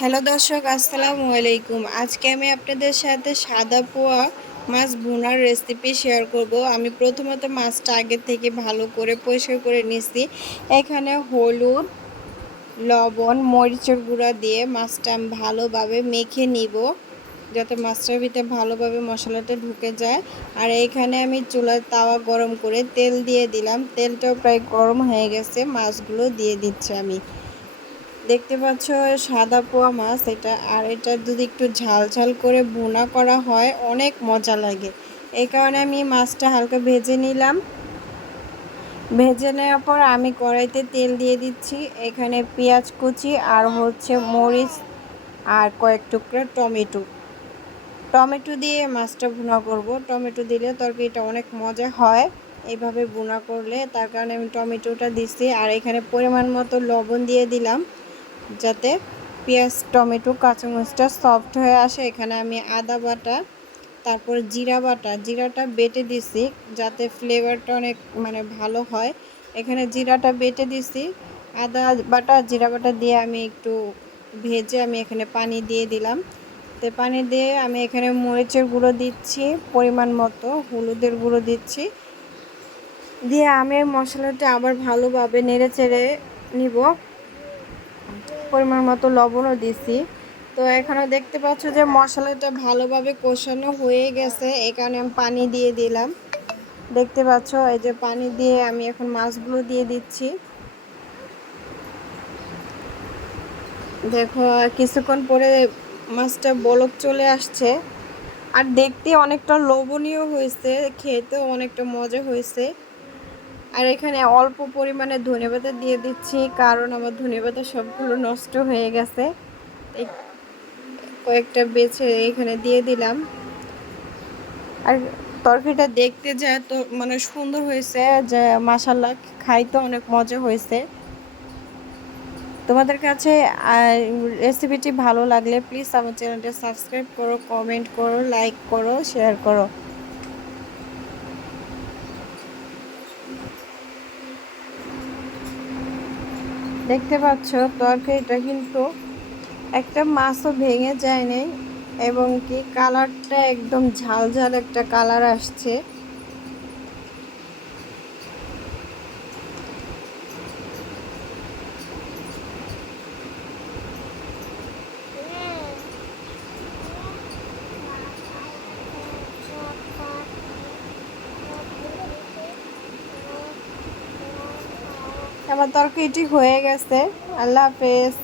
Hello দর্শক, আসসালামু আলাইকুম। আজকে আমি আপনাদের সাথে সাদা পোয়া মাছ ভুনার রেসিপি শেয়ার করব। আমি প্রথমত মাছটা আগে থেকে ভালো করে পরিষ্কার করে নিছি এখানে হলুদ, লবণ, মরিচের গুঁড়া দিয়ে মাছটা আমি ভালোভাবে মেখে নিব, যাতে মাছটার ভিতরে ভালোভাবে মশলাটা ঢুকে যায়। আর এখানে আমি চুলার তাওয়া গরম করে তেল দিয়ে দিলাম। তেলটাও প্রায় গরম হয়ে গেছে, মাছগুলো দিয়ে দিচ্ছি আমি। দেখতে পাচ্ছ, সাদা পোয়া মাছ এটা। আর এটা যদি একটু ঝাল ঝাল করে বোনা করা হয়, অনেক মজা লাগে। এই কারণে আমি মাছটা হালকা ভেজে নিলাম। ভেজে নেওয়ার পর আমি কড়াইতে তেল দিয়ে দিচ্ছি। এখানে পেঁয়াজ কুচি আর হচ্ছে মরিচ আর কয়েক টুকরা টমেটো। টমেটো দিয়ে মাছটা ভুনা করব। টমেটো দিলে তরকারিটা অনেক মজা হয়। এইভাবে বোনা করলে তার কারণে আমি টমেটোটা দিচ্ছি। আর এখানে পরিমাণ মতো লবণ দিয়ে দিলাম। যাতে পেঁয়াজ, টমেটো, কাঁচামরিচটা সফট হয়ে আসে। এখানে আমি আদা বাটা, তারপর জিরা বাটা। জিরাটা বেটে দিছি যাতে ফ্লেভারটা অনেক মানে ভালো হয়। এখানে জিরাটা বেটে দিছি। আদা বাটা, জিরা বাটা দিয়ে আমি একটু ভেজে আমি এখানে পানি দিয়ে দিলাম। তো পানি দিয়ে আমি এখানে মরিচের গুঁড়ো দিচ্ছি, পরিমাণ মতো হলুদের গুঁড়ো দিচ্ছি। দিয়ে আমি মশলাটা আবার ভালোভাবে নেড়ে চেড়ে নিব। পরিমাণ মতো লবণও দিছি। তো এখানে দেখতে পাচ্ছ যে মশলাটা ভালোভাবে কষানো হয়ে গেছে। এখানে আমি পানি দিয়ে দিলাম। দেখতে পাচ্ছ, এই যে পানি দিয়ে আমি এখন মাছগুলো দিয়ে দিচ্ছি। দেখো, কিছুক্ষণ পরে মাছটা বলক চলে আসছে। আর দেখতে অনেকটা লোভনীয় হয়েছে, খেতেও অনেকটা মজা হয়েছে। আর এখানে অল্প পরিমাণে ধনেপাতা দিয়ে দিচ্ছি, কারণ আমার ধনে ধনেপাতা সবগুলো নষ্ট হয়ে গেছে। কয়েকটা বেছে এখানে দিয়ে দিলাম। আর তরকারিটা দেখতে যা তো মানে সুন্দর হয়েছে, যে মাসাল্লা খাইতে অনেক মজা হয়েছে। তোমাদের কাছে রেসিপিটি ভালো লাগলে প্লিজ আমার চ্যানেলটা সাবস্ক্রাইব করো কমেন্ট করো লাইক করো শেয়ার করো। দেখতে পাচ্ছ, তরকারিটা কিন্তু একটা মাছও ভেঙে যায়নি এবং কি কালারটা একদম ঝালঝাল ঝাল একটা কালার আসছে। আমার তরকারিটি হয়ে গেছে। আল্লাহ হাফেজ।